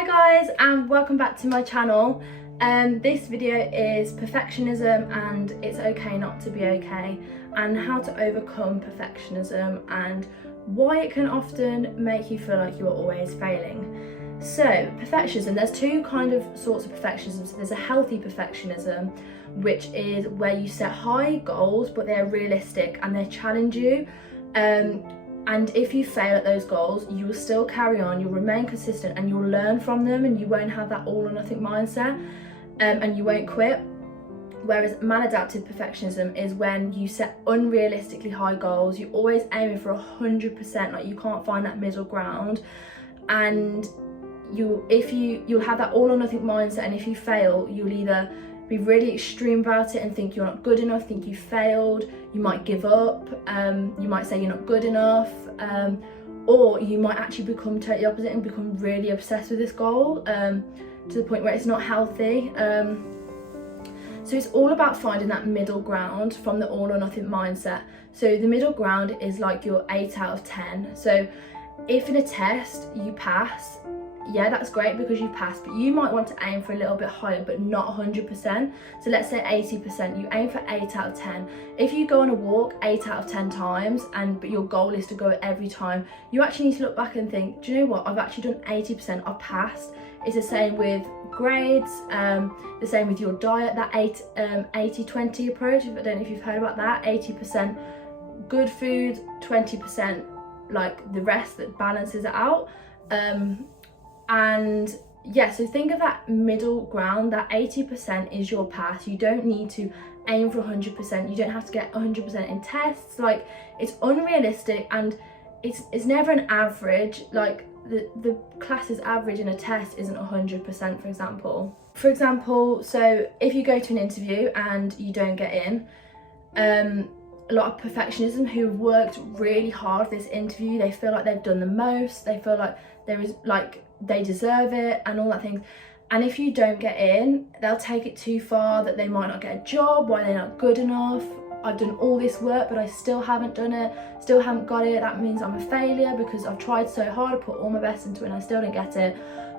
Hi guys, and welcome back to my channel. This video is perfectionism and it's okay not to be okay, and how to overcome perfectionism and why it can often make you feel like you are always failing. So perfectionism, there's two sorts of perfectionism. So there's a healthy perfectionism, which is where you set high goals but they're realistic and they challenge you. And if you fail at those goals, you will still carry on, you'll remain consistent and you'll learn from them, and you won't have that all or nothing mindset, and you won't quit. Whereas maladaptive perfectionism is when you set unrealistically high goals, you're always aiming for 100%, like you can't find that middle ground, and you'll have that all or nothing mindset, and if you fail, you'll either be really extreme about it and think you're not good enough, think you failed, you might give up, you might say you're not good enough, or you might actually become totally opposite and become really obsessed with this goal, to the point where it's not healthy. So it's all about finding that middle ground from the all or nothing mindset. So the middle ground is like your 8 out of 10. So if in a test you pass, yeah, that's great because you passed, but you might want to aim for a little bit higher, but not 100%. So let's say 80%, you aim for 8 out of 10. If you go on a walk 8 out of 10 times, but your goal is to go every time, you actually need to look back and think, do you know what, I've actually done 80%, I've passed. It's the same with grades, the same with your diet, that 80-20 approach. I don't know if you've heard about that. 80% good food, 20% like the rest that balances it out. And yeah, so think of that middle ground, that 80% is your path. You don't need to aim for 100%. You don't have to get 100% in tests. Like, it's unrealistic, and it's never an average. Like the class's average in a test isn't 100%, for example. So if you go to an interview and you don't get in, a lot of perfectionism who worked really hard for this interview, they feel like they've done the most, they feel like they deserve it and all that things, and if you don't get in, they'll take it too far, that they might not get a job, why they're not good enough. I've done all this work but I still haven't done it, still haven't got it, that means I'm a failure because I've tried so hard, I put all my best into it and I still didn't get it.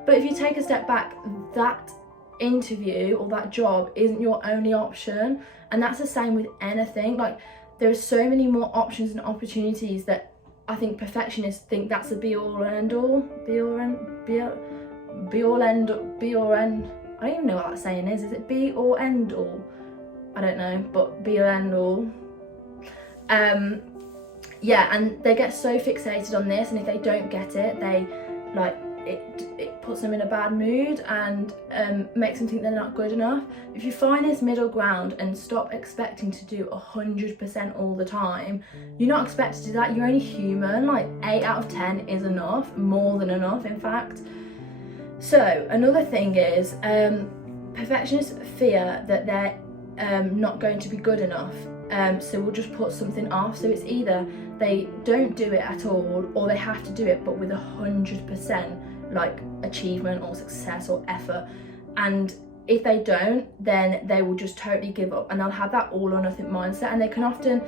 But if you take a step back, that interview or that job isn't your only option, and that's the same with anything. Like, there are so many more options and opportunities that I think perfectionists think that's the be all and end all. I don't even know what that saying is. Is it be or end all? I don't know, but be or end all. Yeah, and they get so fixated on this, and if they don't get it, they it puts them in a bad mood and makes them think they're not good enough. If you find this middle ground and stop expecting to do 100% all the time, you're not expected to do that, you're only human. Like 8 out of 10 is enough, more than enough in fact. So another thing is, perfectionists fear that they're not going to be good enough, so we'll just put something off. So it's either they don't do it at all, or they have to do it but with 100% like achievement or success or effort, and if they don't, then they will just totally give up, and they'll have that all or nothing mindset, and they can often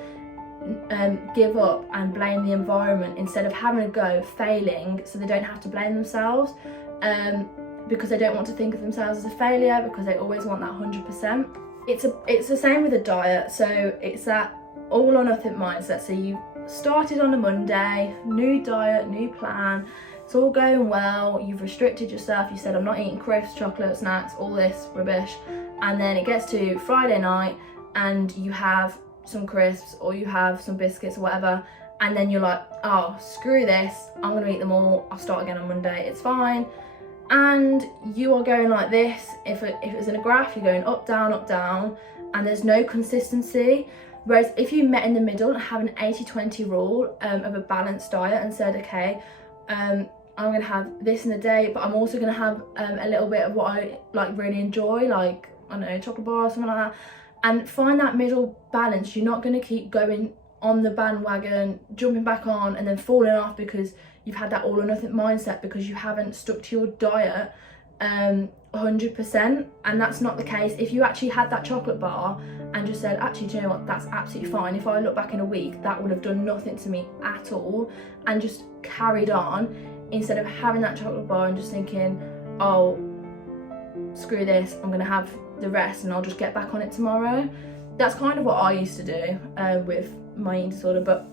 give up and blame the environment instead of having a go, failing, so they don't have to blame themselves, because they don't want to think of themselves as a failure, because they always want that 100%. It's the same with a diet. So it's that all or nothing mindset. So you started on a Monday, new diet, new plan, it's all going well, you've restricted yourself, you said I'm not eating crisps, chocolate, snacks, all this rubbish, and then it gets to Friday night and you have some crisps or you have some biscuits or whatever, and then you're like, oh screw this, I'm gonna eat them all, I'll start again on Monday, it's fine. And you are going like this. If it was in a graph, you're going up, down, and there's no consistency. Whereas if you met in the middle and have an 80-20 rule of a balanced diet and said, okay, I'm gonna have this in the day, but I'm also gonna have a little bit of what I really enjoy, like, I don't know, chocolate bar or something like that, and find that middle balance. You're not gonna keep going on the bandwagon, jumping back on and then falling off because you've had that all or nothing mindset, because you haven't stuck to your diet 100%. And that's not the case. If you actually had that chocolate bar and just said, actually, do you know what, that's absolutely fine, if I look back in a week, that would have done nothing to me at all, and just carried on, instead of having that chocolate bar and just thinking, oh, screw this, I'm gonna have the rest and I'll just get back on it tomorrow. That's kind of what I used to do with my eating disorder, but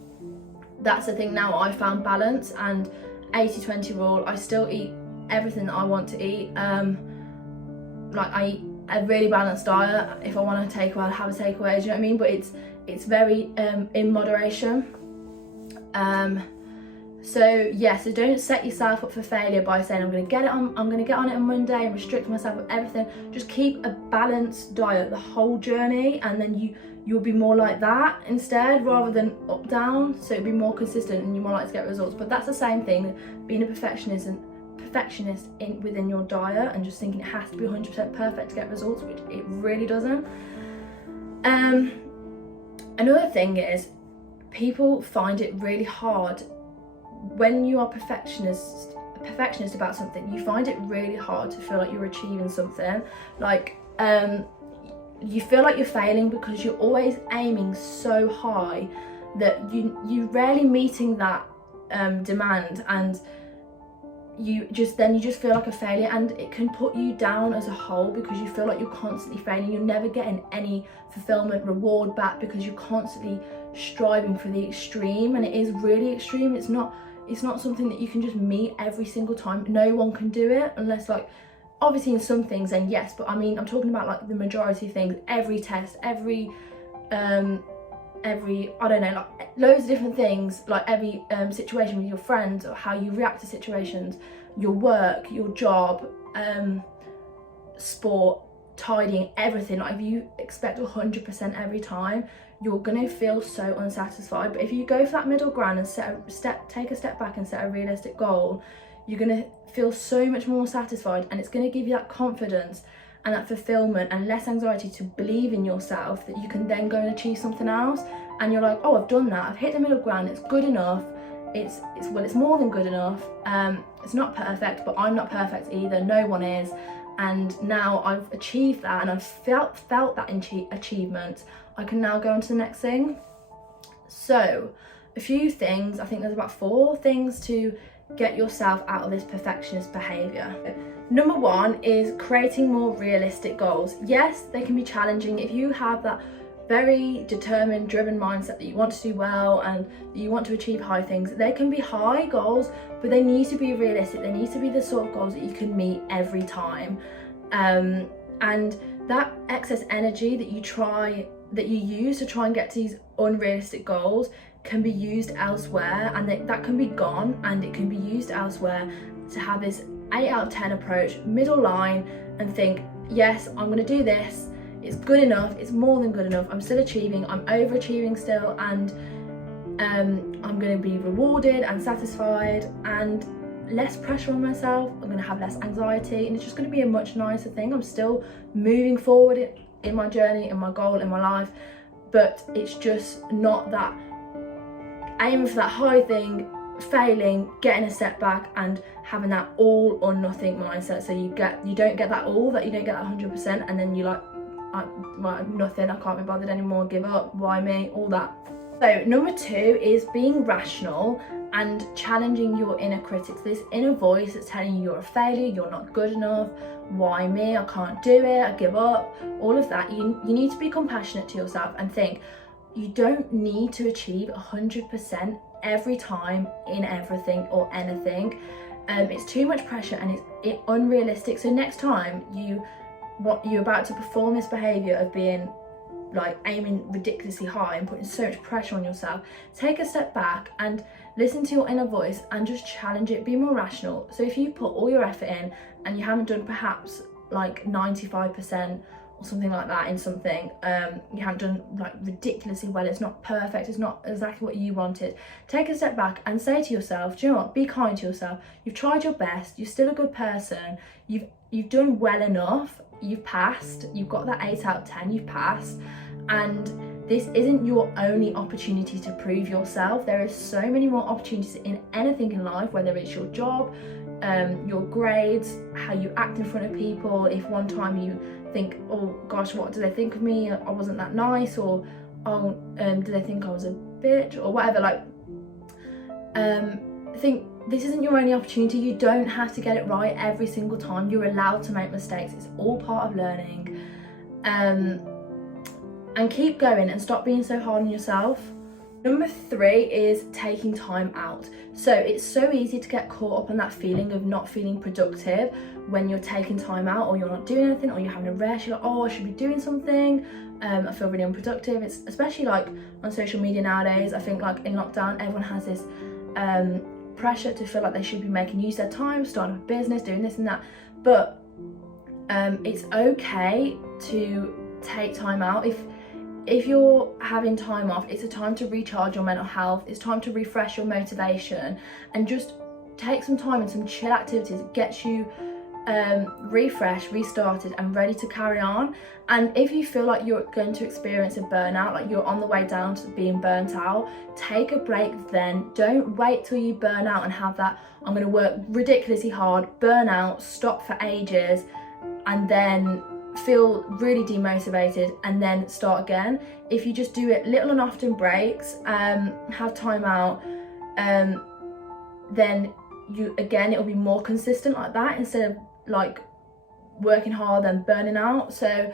that's the thing now. I found balance and 80-20 rule. I still eat everything that I want to eat. Like I eat a really balanced diet. If I want to take away, I'll have a takeaway, do you know what I mean? But it's very in moderation. So yeah, so don't set yourself up for failure by saying I'm gonna get it on it on Monday and restrict myself with everything. Just keep a balanced diet the whole journey, and then you'll be more like that instead, rather than up down. So it'll be more consistent and you're more likely to get results. But that's the same thing, being a perfectionist within your diet and just thinking it has to be 100% perfect to get results, which it really doesn't. Another thing is, people find it really hard when you are perfectionist about something. You find it really hard to feel like you're achieving something. Like you feel like you're failing because you're always aiming so high that you rarely meeting that demand, and you just feel like a failure, and it can put you down as a whole because you feel like you're constantly failing. You're never getting any fulfillment, reward back, because you're constantly striving for the extreme, and it is really extreme. It's not something that you can just meet every single time. No one can do it, unless, like, obviously in some things then yes, but I mean, I'm talking about like the majority of things. Every test, every I don't know, like loads of different things, like every situation with your friends, or how you react to situations, your work, your job, sport, tidying, everything. Like if you expect 100% every time, you're gonna feel so unsatisfied. But if you go for that middle ground and take a step back and set a realistic goal, you're gonna feel so much more satisfied, and it's gonna give you that confidence and that fulfillment and less anxiety to believe in yourself, that you can then go and achieve something else. And you're like, oh, I've done that, I've hit the middle ground, it's good enough. It's more than good enough. It's not perfect, but I'm not perfect either, no one is. And now I've achieved that, and I've felt that achievement. I can now go on to the next thing. So a few things, I think there's about 4 things to get yourself out of this perfectionist behaviour. Number 1 is creating more realistic goals. Yes, they can be challenging. If you have that very determined, driven mindset that you want to do well and you want to achieve high things, they can be high goals, but they need to be realistic. They need to be the sort of goals that you can meet every time. And that excess energy that you use to try and get to these unrealistic goals can be used elsewhere, and that can be gone, and it can be used elsewhere to have this 8 out of 10 approach, middle line, and think, yes, I'm going to do this, it's good enough, it's more than good enough, I'm still achieving, I'm overachieving still, and I'm going to be rewarded and satisfied, and less pressure on myself. I'm going to have less anxiety, and it's just going to be a much nicer thing. I'm still moving forward in my journey, in my goal, in my life, but it's just not that aiming for that high thing, failing, getting a step back, and having that all or nothing mindset. So you don't get that all, that you don't get that 100%, and then you're like, well, nothing, I can't be bothered anymore, give up, why me, all that. So number 2 is being rational and challenging your inner critics, this inner voice that's telling you you're a failure, you're not good enough, why me, I can't do it, I give up, all of that. You need to be compassionate to yourself and think, you don't need to achieve 100% every time in everything or anything. It's too much pressure, and it's unrealistic. So next time you're about to perform this behaviour of being like aiming ridiculously high and putting so much pressure on yourself, take a step back and listen to your inner voice and just challenge it. Be more rational. So if you put all your effort in and you haven't done perhaps like 95% or something like that in something, you haven't done like ridiculously well, it's not perfect, it's not exactly what you wanted, take a step back and say to yourself, do you know what, be kind to yourself, you've tried your best, you're still a good person, you've done well enough, you've passed, you've got that 8 out of 10, you've passed, and this isn't your only opportunity to prove yourself. There are so many more opportunities in anything in life, whether it's your job, your grades, how you act in front of people. If one time you think, oh gosh, what do they think of me, I wasn't that nice, or do they think I was a bitch, or whatever, like I think this isn't your only opportunity. You don't have to get it right every single time. You're allowed to make mistakes. It's all part of learning. And keep going and stop being so hard on yourself. Number 3 is taking time out. So it's so easy to get caught up in that feeling of not feeling productive when you're taking time out, or you're not doing anything, or you're having a rest. You're like, oh, I should be doing something. I feel really unproductive. It's especially like on social media nowadays. I think like in lockdown, everyone has this pressure to feel like they should be making use of their time, starting a business, doing this and that. But it's okay to take time out. If you're having time off, it's a time to recharge your mental health. It's time to refresh your motivation, and just take some time and some chill activities. It gets you refreshed, restarted, and ready to carry on. And if you feel like you're going to experience a burnout, like you're on the way down to being burnt out, take a break then. Don't wait till you burn out and have that, I'm going to work ridiculously hard, burn out, stop for ages, and then feel really demotivated and then start again. If you just do it little and often breaks, have time out, then it'll be more consistent like that, instead of like working hard and burning out. So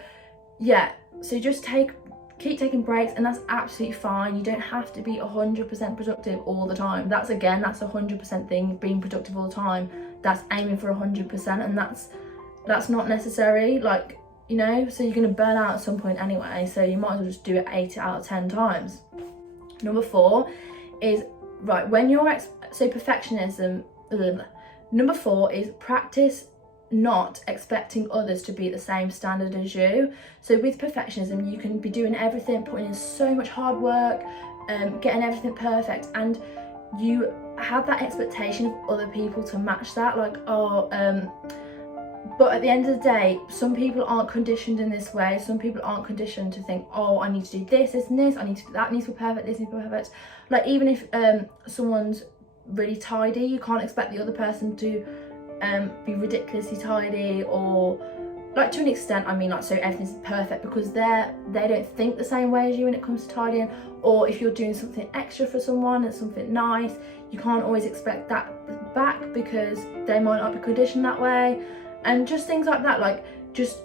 yeah, so just keep taking breaks, and that's absolutely fine. You don't have to be 100% productive all the time. That's a 100% thing, being productive all the time. That's aiming for 100%, and that's not necessary. Like, you know, so you're going to burn out at some point anyway, so you might as well just do it 8 out of 10 times. Number 4 is, right, when you're so perfectionism. Number 4 is practice not expecting others to be at the same standard as you. So with perfectionism, you can be doing everything, putting in so much hard work, getting everything perfect, and you have that expectation of other people to match that, like, but at the end of the day, some people aren't conditioned in this way. Some people aren't conditioned to think, oh, I need to do this, this and this, I need to do that, needs to be perfect, this needs to be perfect. Like, even if someone's really tidy, you can't expect the other person to be ridiculously tidy, or like, to an extent, I mean, like, so everything's perfect, because they don't think the same way as you when it comes to tidying. Or if you're doing something extra for someone and something nice, you can't always expect that back, because they might not be conditioned that way. And just things like that, like, just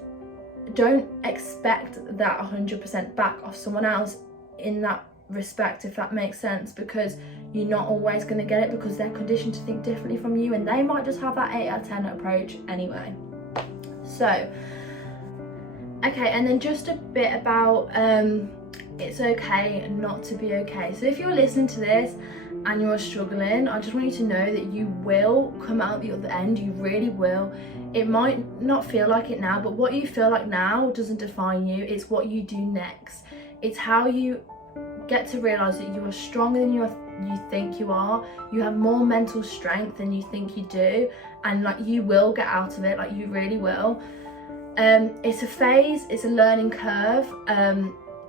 don't expect that 100% back off someone else in that respect, if that makes sense, because you're not always going to get it, because they're conditioned to think differently from you, and they might just have that 8 out of 10 approach anyway. So, okay, and then just a bit about it's okay not to be okay. So if you're listening to this and you're struggling, I just want you to know that you will come out the other end. You really will. It might not feel like it now, but what you feel like now doesn't define you. It's what you do next. It's how you get to realise that you are stronger than you think you are. You have more mental strength than you think you do, and like, you will get out of it, like, you really will. It's a phase, it's a learning curve.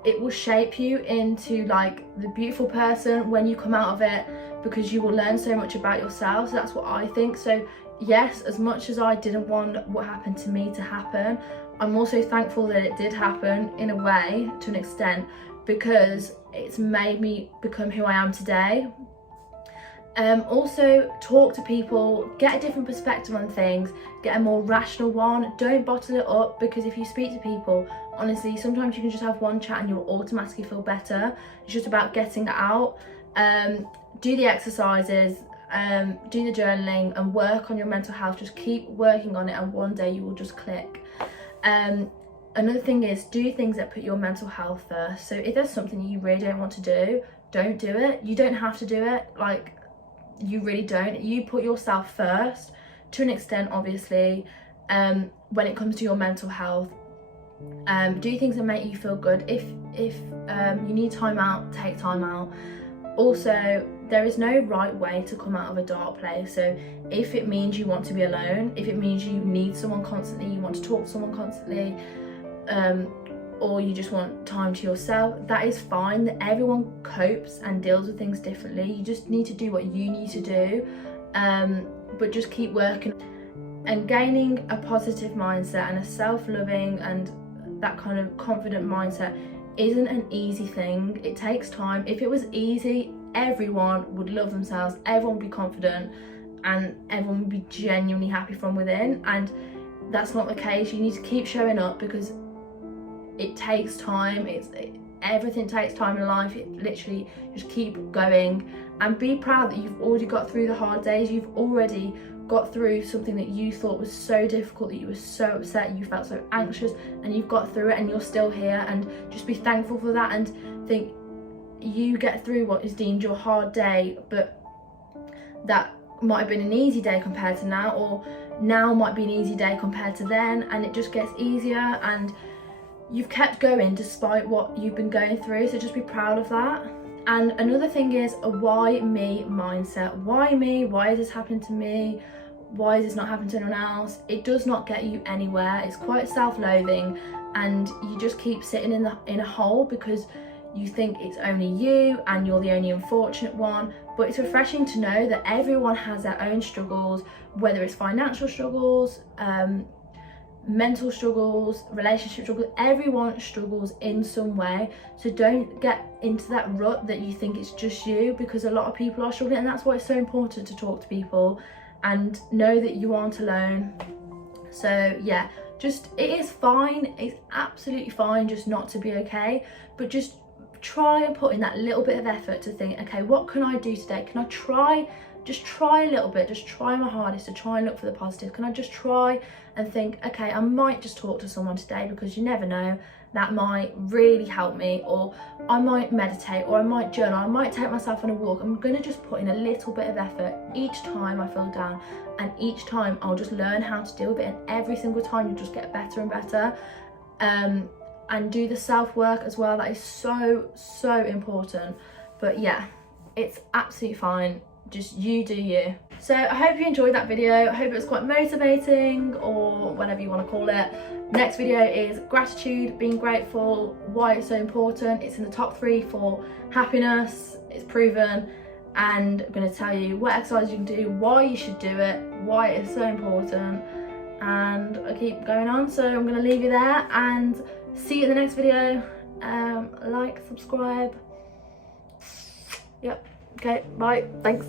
It will shape you into like the beautiful person when you come out of it, because you will learn so much about yourself. So that's what I think. So yes, as much as I didn't want what happened to me to happen, I'm also thankful that it did happen, in a way, to an extent, because it's made me become who I am today. Also, talk to people, get a different perspective on things, get a more rational one. Don't bottle it up, because if you speak to people, honestly, sometimes you can just have one chat and you'll automatically feel better. It's just about getting it out. Do the exercises, do the journaling, and work on your mental health. Just keep working on it, and one day you will just click. Another thing is, do things that put your mental health first. So if there's something you really don't want to do, don't do it. You don't have to do it, like, you really don't. You put yourself first, to an extent, obviously, when it comes to your mental health. Do things that make you feel good. If you need time out, take time out. Also, there is no right way to come out of a dark place. So if it means you want to be alone, if it means you need someone constantly, you want to talk to someone constantly, or you just want time to yourself, that is fine. Everyone copes and deals with things differently. You just need to do what you need to do, but just keep working. And gaining a positive mindset and a self-loving and that kind of confident mindset isn't an easy thing. It takes time. If it was easy, everyone would love themselves, everyone would be confident. and everyone will be genuinely happy from within, and that's not the case. You need to keep showing up because it takes time. Everything takes time in life. It literally, just keep going and be proud that you've already got through the hard days. You've already got through something that you thought was so difficult, that you were so upset, you felt so anxious, and you've got through it and you're still here. And just be thankful for that and think you get through what is deemed your hard day, but that might have been an easy day compared to now, or now might be an easy day compared to then, and it just gets easier, and you've kept going despite what you've been going through. So just be proud of that. And another thing is a why me mindset. Why me? Why is this happening to me? Why is this not happening to anyone else? It does not get you anywhere. It's quite self-loathing, and you just keep sitting in a hole because you think it's only you and you're the only unfortunate one. But it's refreshing to know that everyone has their own struggles, whether it's financial struggles, mental struggles, relationship struggles. Everyone struggles in some way. So don't get into that rut that you think it's just you, because a lot of people are struggling, and that's why it's so important to talk to people and know that you aren't alone. So yeah, just, it is fine, it's absolutely fine just not to be okay, but just try and put in that little bit of effort to think, okay, what can I do today? Can I try, just try a little bit, just try my hardest to try and look for the positive. Can I just try and think, okay, I might just talk to someone today, because you never know, that might really help me, or I might meditate, or I might journal, I might take myself on a walk. I'm gonna just put in a little bit of effort each time I feel down, and each time I'll just learn how to deal with it, and every single time you just get better and better. And do the self-work as well. That is so important. But yeah, it's absolutely fine, just you do you. So I hope you enjoyed that video. I hope it was quite motivating, or whatever you want to call it. Next video is gratitude, being grateful, why it's so important. It's in the top 3 for happiness, it's proven. And I'm going to tell you what exercise you can do, why you should do it, why it is so important, and I keep going on. So I'm going to leave you there and see you in the next video. Like, subscribe. Yep. Okay, bye. Thanks.